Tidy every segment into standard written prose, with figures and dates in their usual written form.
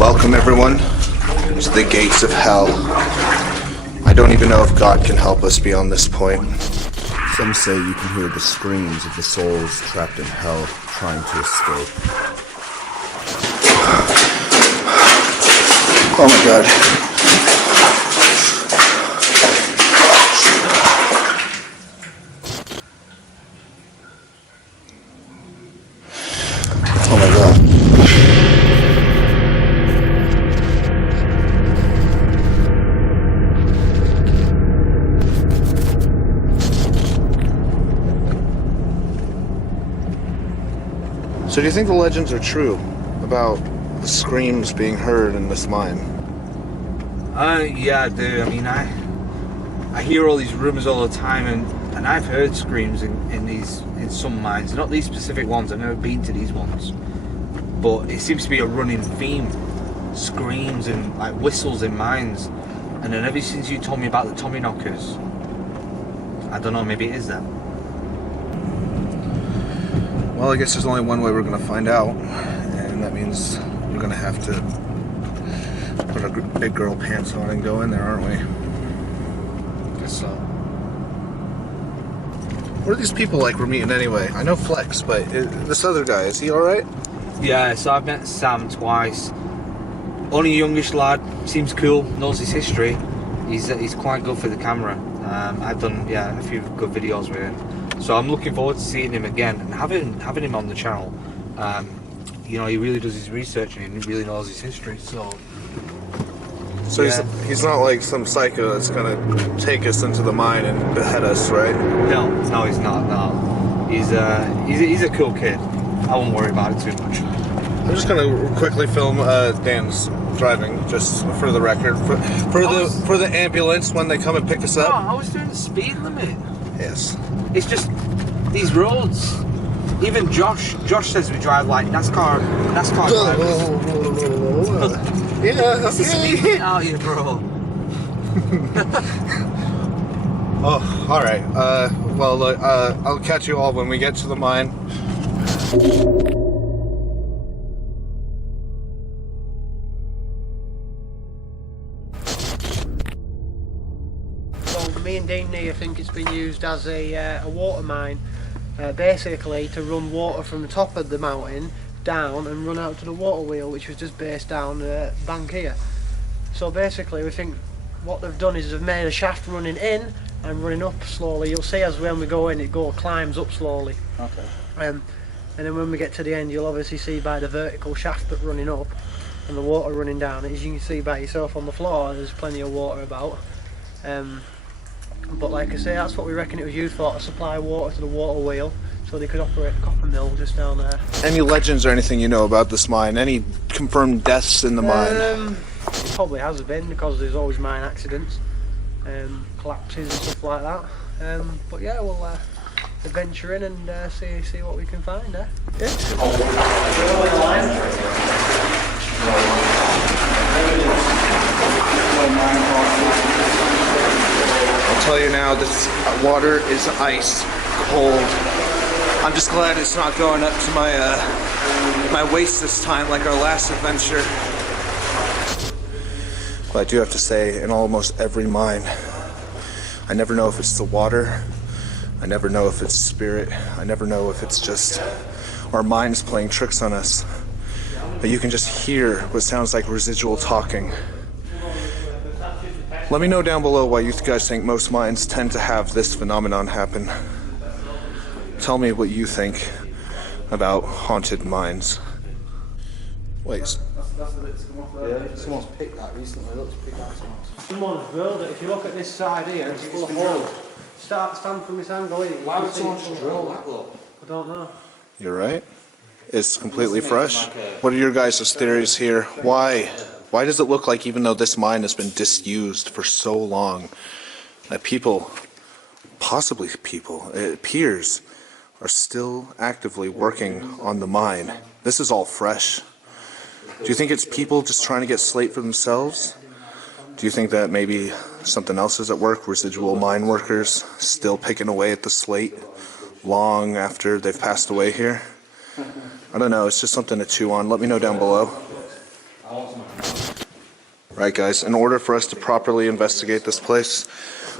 Welcome everyone to the gates of hell. I don't even know if God can help us beyond this point. Some say you can hear the screams of the souls trapped in hell trying to escape. Oh my God. Oh my God. So do you think the legends are true about the screams being heard in this mine? Yeah, I do. I mean, I hear all these rumors all the time, and I've heard screams in some mines. Not these specific ones. I've never been to these ones, but it seems to be a running theme: screams and like whistles in mines. And then ever since you told me about the Tommy knockers, I don't know. Maybe it is that. Well, I guess there's only one way we're going to find out, and that means we're going to have to put our big girl pants on and go in there, aren't we? Guess so. What are these people like we're meeting anyway? I know Flex, but this other guy, is he alright? Yeah, so I've met Sam twice. Only a youngish lad, seems cool, knows his history. He's quite good for the camera. I've done a few good videos with him. So I'm looking forward to seeing him again and having him on the channel. You know, he really does his research and he really knows his history. So yeah. He's not like some psycho that's gonna take us into the mine and behead us, right? No, he's not. No, he's a cool kid. I won't worry about it too much. I'm just gonna quickly film Dan's driving, just for the record, for the ambulance when they come and pick us up. Oh, I was doing the speed limit. Yes. It's just these roads. Even Josh says we drive like NASCAR drivers. Yeah, It's the speed limit out here, bro. Oh, all right. Well, I'll catch you all when we get to the mine. Me and Dean here think it's been used as a water mine, basically to run water from the top of the mountain down and run out to the water wheel, which was just based down the bank here. So basically we think what they've done is they've made a shaft running in and running up slowly. You'll see as when we go in it climbs up slowly. Okay. And then when we get to the end you'll obviously see by the vertical shaft that's running up and the water running down. As you can see by yourself on the floor, there's plenty of water about. But like I say, that's what we reckon it was used for, to supply water to the water wheel so they could operate a copper mill just down there. Any legends or anything you know about this mine? Any confirmed deaths in the mine? It probably has been, because there's always mine accidents, collapses and stuff like that. But yeah, we'll adventure in and see what we can find. Yeah. I'll tell you now, this water is ice cold. I'm just glad it's not going up to my waist this time like our last adventure. But I do have to say, in almost every mine, I never know if it's the water, I never know if it's spirit, I never know if it's just our minds playing tricks on us. But you can just hear what sounds like residual talking. Let me know down below why you guys think most mines tend to have this phenomenon happen. Tell me what you think about haunted mines. Wait. Yeah, someone's picked that recently. Let's pick that someone. Someone's drilled it. If you look at this side here, it's full of holes. Stand from this angle in. Why would someone drill that though? I don't know. You're right. It's completely fresh. What are your guys' theories here? Why? Why does it look like, even though this mine has been disused for so long, that people, possibly people, it appears, are still actively working on the mine? This is all fresh. Do you think it's people just trying to get slate for themselves? Do you think that maybe something else is at work? Residual mine workers still picking away at the slate long after they've passed away here? I don't know, it's just something to chew on. Let me know down below. Right, guys, in order for us to properly investigate this place,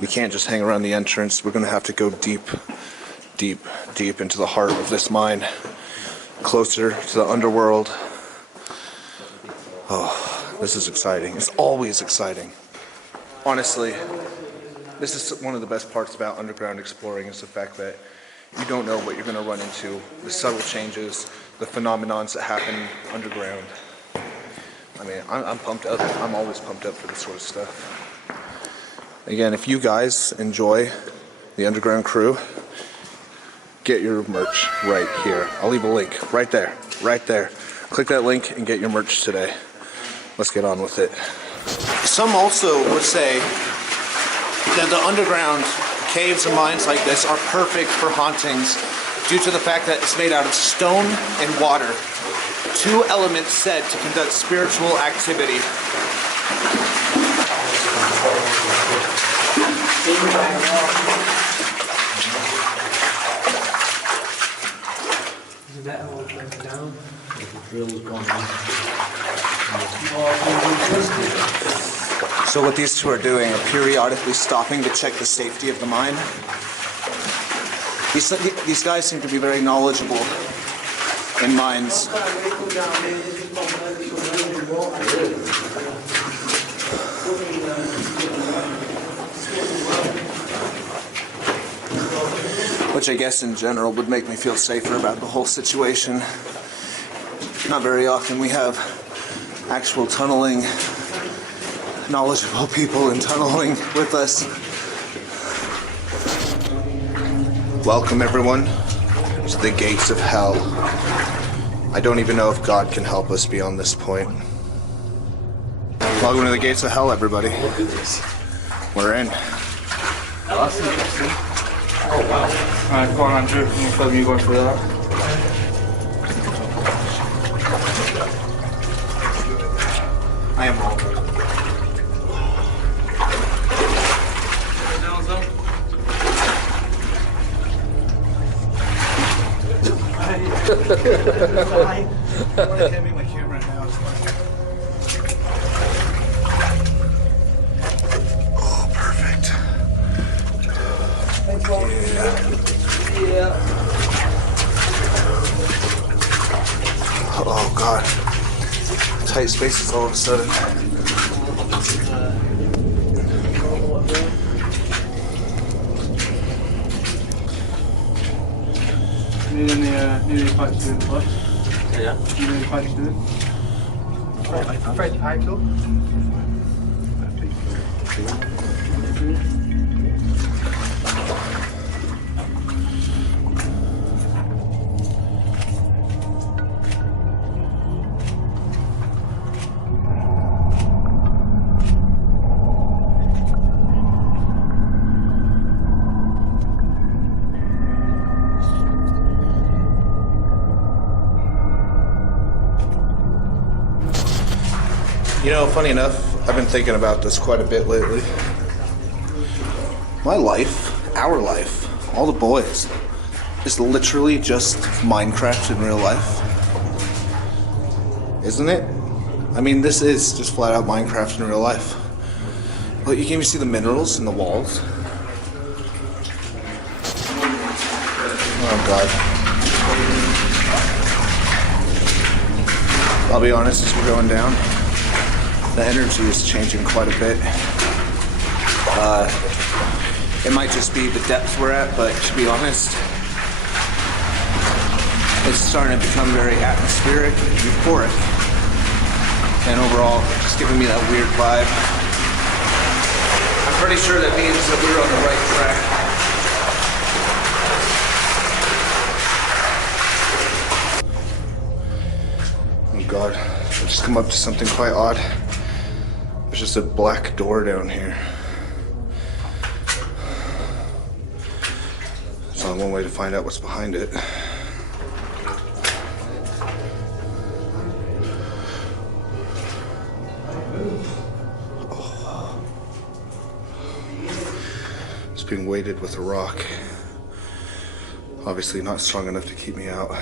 we can't just hang around the entrance. We're going to have to go deep into the heart of this mine, closer to the underworld. Oh, this is exciting. It's always exciting. Honestly, this is one of the best parts about underground exploring, is the fact that you don't know what you're going to run into, the subtle changes, the phenomenons that happen underground. I mean, I'm pumped up. I'm always pumped up for this sort of stuff. Again, if you guys enjoy the underground crew, get your merch right here. I'll leave a link right there, right there. Click that link and get your merch today. Let's get on with it. Some also would say that the underground caves and mines like this are perfect for hauntings due to the fact that it's made out of stone and water. Two elements said to conduct spiritual activity. So what these two are doing are periodically stopping to check the safety of the mine. These guys seem to be very knowledgeable in mines. Which I guess in general would make me feel safer about the whole situation. Not very often we have actual tunneling, knowledgeable people in tunneling with us. Welcome everyone to the gates of hell. I don't even know if God can help us beyond this point. Welcome to the gates of hell, everybody. We're in. Oh, that's interesting. Oh, wow. Alright, go on, Andrew. I'm going to film you going through that. I am wrong. Oh, perfect. Yeah. Oh, God. Tight spaces all of a sudden. Nearly quite soon, plus. Yeah. Nearly quite soon. French pipe though. You know, funny enough, I've been thinking about this quite a bit lately. My life, our life, all the boys, is literally just Minecraft in real life. Isn't it? I mean, this is just flat out Minecraft in real life. But you can even see the minerals in the walls. Oh, God. I'll be honest, as we're going down, the energy is changing quite a bit. It might just be the depth we're at, but to be honest, it's starting to become very atmospheric and euphoric. And overall, just giving me that weird vibe. I'm pretty sure that means that we're on the right track. Oh God, I've just come up to something quite odd. There's just a black door down here. There's only one way to find out what's behind it. Oh. It's being weighted with a rock. Obviously not strong enough to keep me out.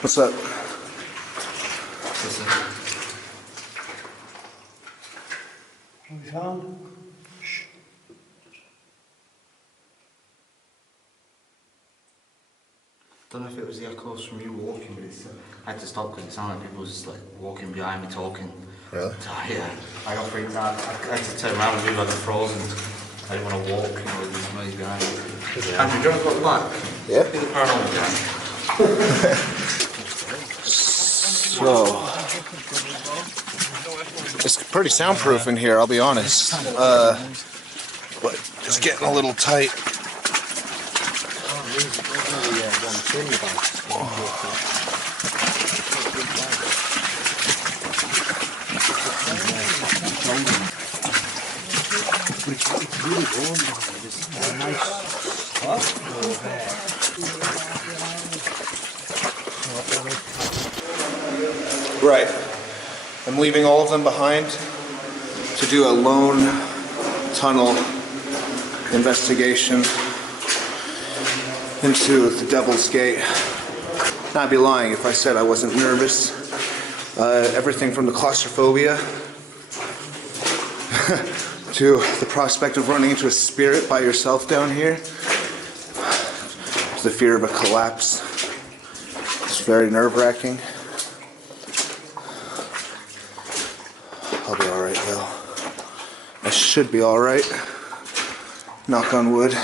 What's up? Don't know if it was the echoes from you walking, but I had to stop because it sounded like people was just like walking behind me talking. Really? So, yeah, I got freaked out. I had to turn around and move like a frozen. I didn't want to walk, you know, with this noise behind me. Andrew, do you want to go back? Yeah. Be the paranormal guy. So, it's pretty soundproof in here, I'll be honest. But it's getting a little tight. Right. I'm leaving all of them behind to do a lone tunnel investigation into the Devil's Gate. I'd be lying if I said I wasn't nervous. Everything from the claustrophobia to the prospect of running into a spirit by yourself down here, to the fear of a collapse. It's very nerve-wracking. I'll be alright though. I should be alright. Knock on wood.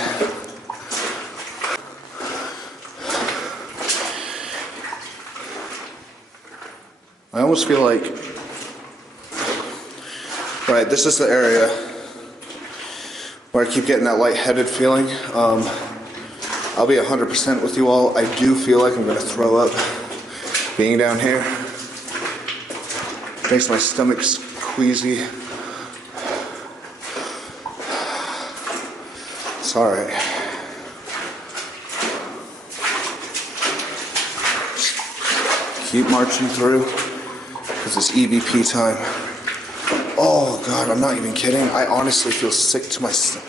I almost feel like, right, this is the area where I keep getting that lightheaded feeling. I'll be 100% with you all. I do feel like I'm going to throw up being down here. Makes my stomach queasy. It's alright. Keep marching through, because it's EVP time. Oh God, I'm not even kidding. I honestly feel sick to my stomach.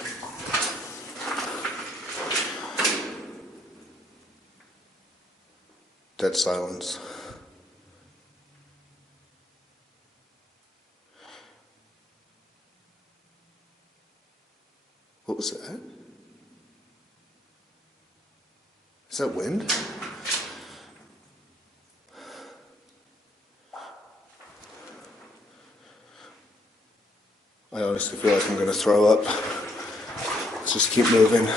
Dead silence. What was that? Is that wind? I honestly feel like I'm going to throw up. Let's just keep moving.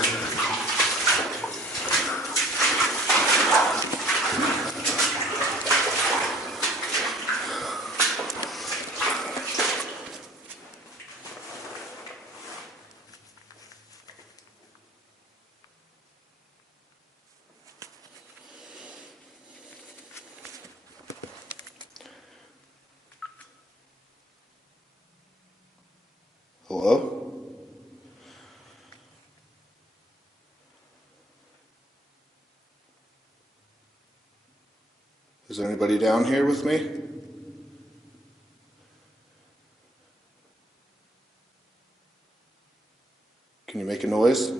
Hello? Is there anybody down here with me? Can you make a noise?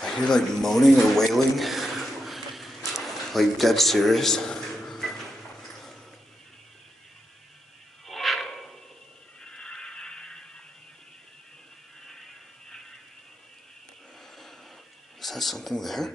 I hear like moaning or wailing. Like dead serious. Is that something there?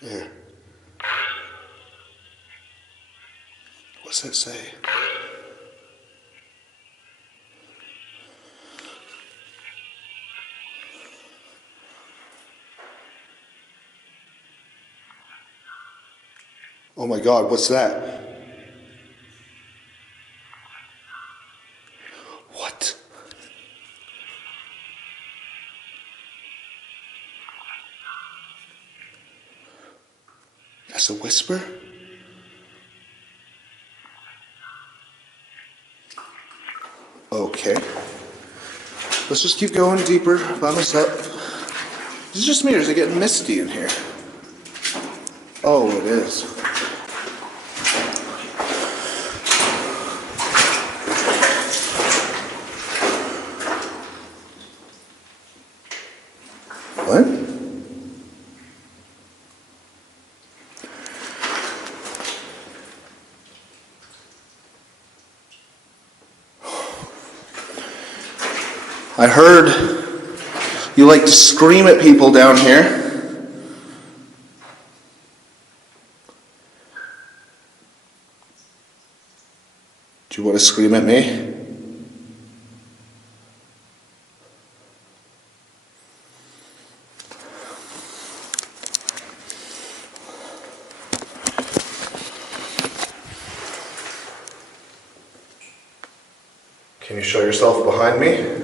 There. What's that say? Oh my God, what's that? What? That's a whisper? Okay. Let's just keep going deeper by myself. Is it just me or is it getting misty in here? Oh, it is. What? I heard you like to scream at people down here. Do you want to scream at me? Can you show yourself behind me?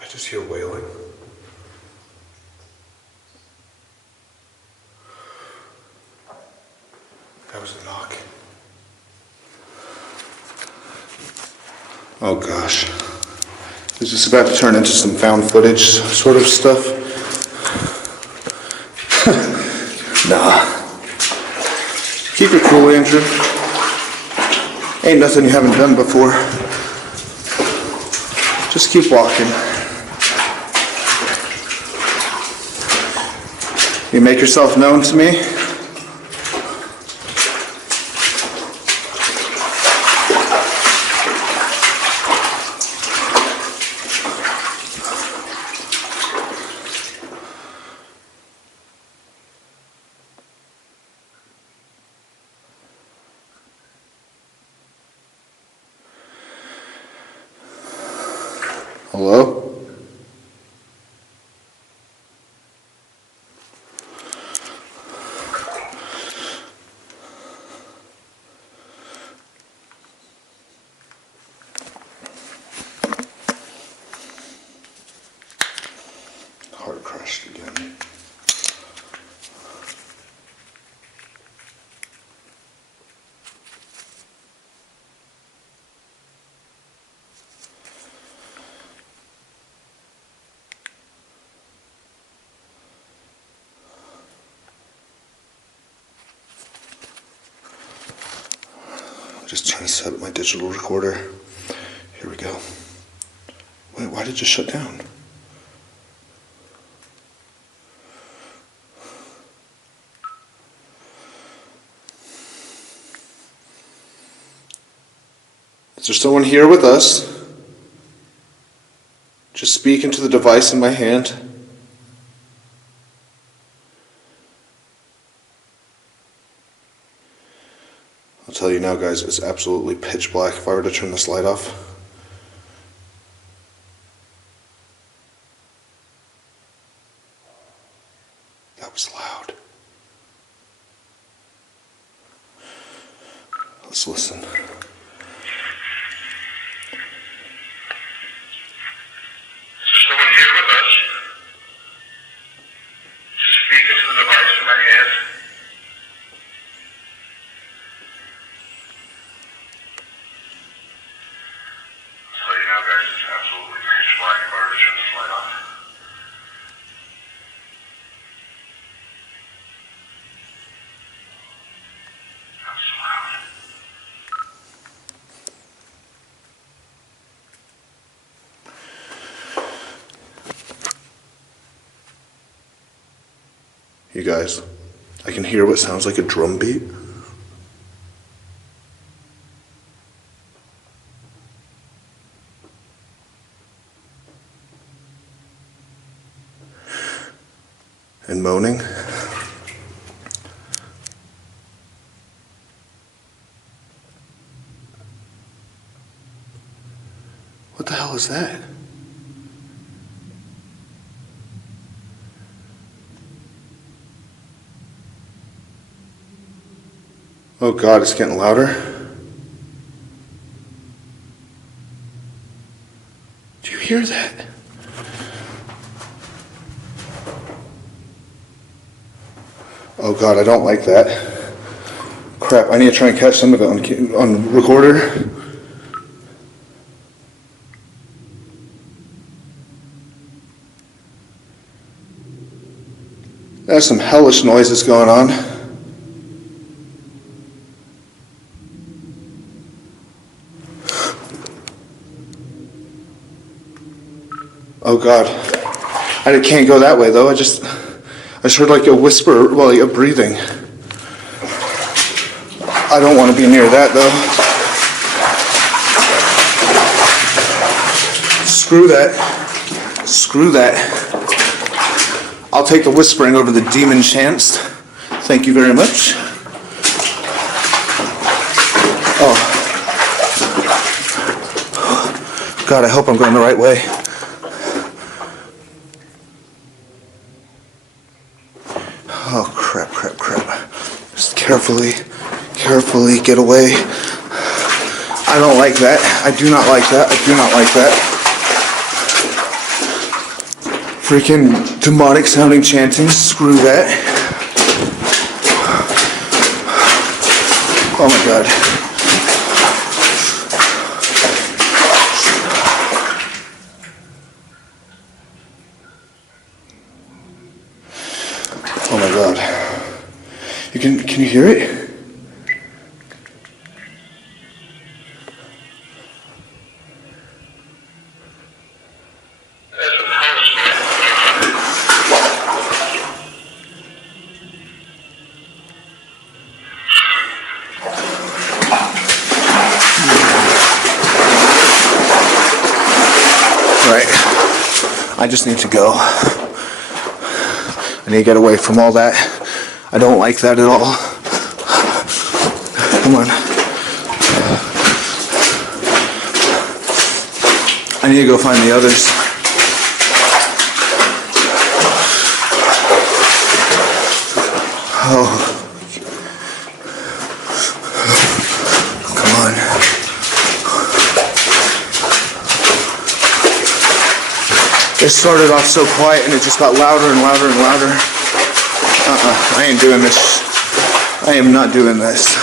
I just hear wailing. That was a knock. Oh gosh. Is this about to turn into some found footage sort of stuff? Nah. Keep it cool, Andrew. Ain't nothing you haven't done before. Just keep walking. You make yourself known to me. Hello? Heart crashed again. I'm just trying to set up my digital recorder. Here we go. Wait, why did it just shut down? Is there someone here with us? Just speak into the device in my hand. I'll tell you now, guys, it's absolutely pitch black if I were to turn this light off. That was loud. Let's listen. You guys, I can hear what sounds like a drum beat. And moaning. What the hell is that? Oh God, it's getting louder. Do you hear that? Oh God, I don't like that. Crap, I need to try and catch some of it on recorder. There's some hellish noises going on. Oh God, I can't go that way though. I just heard like a whisper, well, like a breathing. I don't want to be near that though. Screw that. Screw that. I'll take the whispering over the demon chants. Thank you very much. Oh. God, I hope I'm going the right way. Oh, crap. Just carefully get away. I don't like that. I do not like that. Freaking demonic sounding chanting. Screw that. Oh my God. Oh my God. Can you hear it? Right. I just need to go. I need to get away from all that. I don't like that at all. Come on. I need to go find the others. Oh. Come on. It started off so quiet and it just got louder and louder and louder. I ain't doing this. I am not doing this.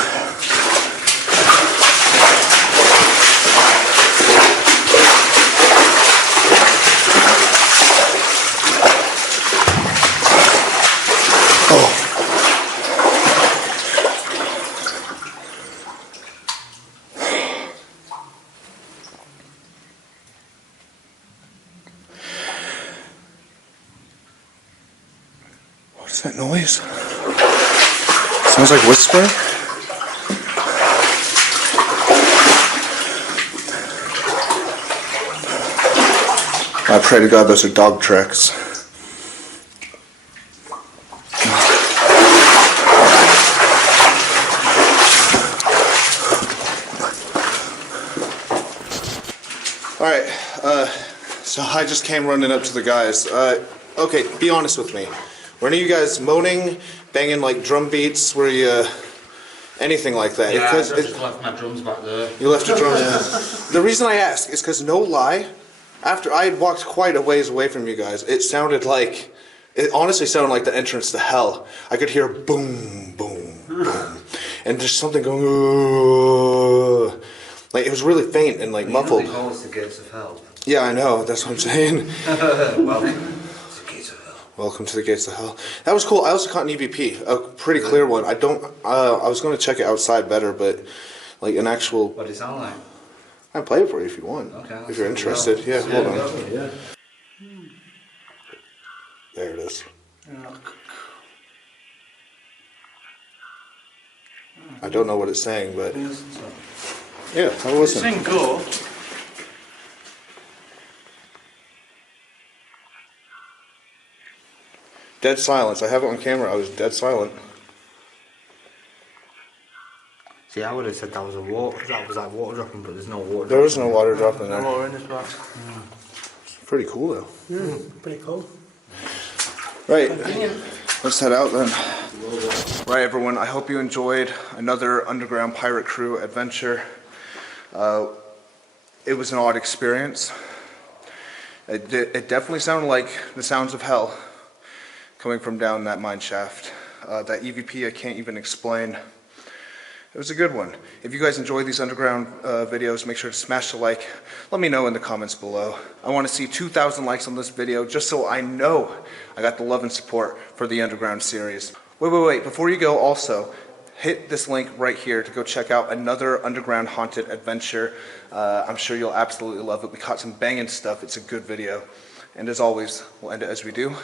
What's that noise? Sounds like whispering. I pray to God those are dog tracks. Alright, so I just came running up to the guys. Okay, be honest with me. Were any of you guys moaning, banging like drum beats? Were you anything like that? Yeah, I just left my drums back there. You left your drums. The reason I ask is because, no lie, after I had walked quite a ways away from you guys, it honestly sounded like the entrance to hell. I could hear boom, boom, boom, and there's something going. Like it was really faint and like muffled. Really calls the gates of hell. Yeah, I know. That's what I'm saying. Welcome to the gates of hell. Welcome to the gates of hell. That was cool. I also caught an EVP, a pretty clear one. I was going to check it outside better, but like an actual. What does it sound like? I can play it for you if you want. Okay. If you're interested. Yeah, hold on. Yeah. There it is. I don't know what it's saying, but yeah, I listen. Sing go. Dead silence. I have it on camera. I was dead silent. See, I would have said that was that was like water dropping, but there's no water. There was no water dropping there. More in this box. Pretty cool though. Pretty cool. Right. Let's head out then. Right, everyone. I hope you enjoyed another Underground Pirate Crew adventure. It was an odd experience. It definitely sounded like the sounds of hell coming from down that mine shaft. That EVP I can't even explain. It was a good one. If you guys enjoy these underground videos, make sure to smash the like. Let me know in the comments below. I want to see 2,000 likes on this video just so I know I got the love and support for the underground series. Wait. Before you go, also, hit this link right here to go check out another underground haunted adventure. I'm sure you'll absolutely love it. We caught some banging stuff. It's a good video. And as always, we'll end it as we do.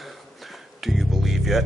Do you believe yet?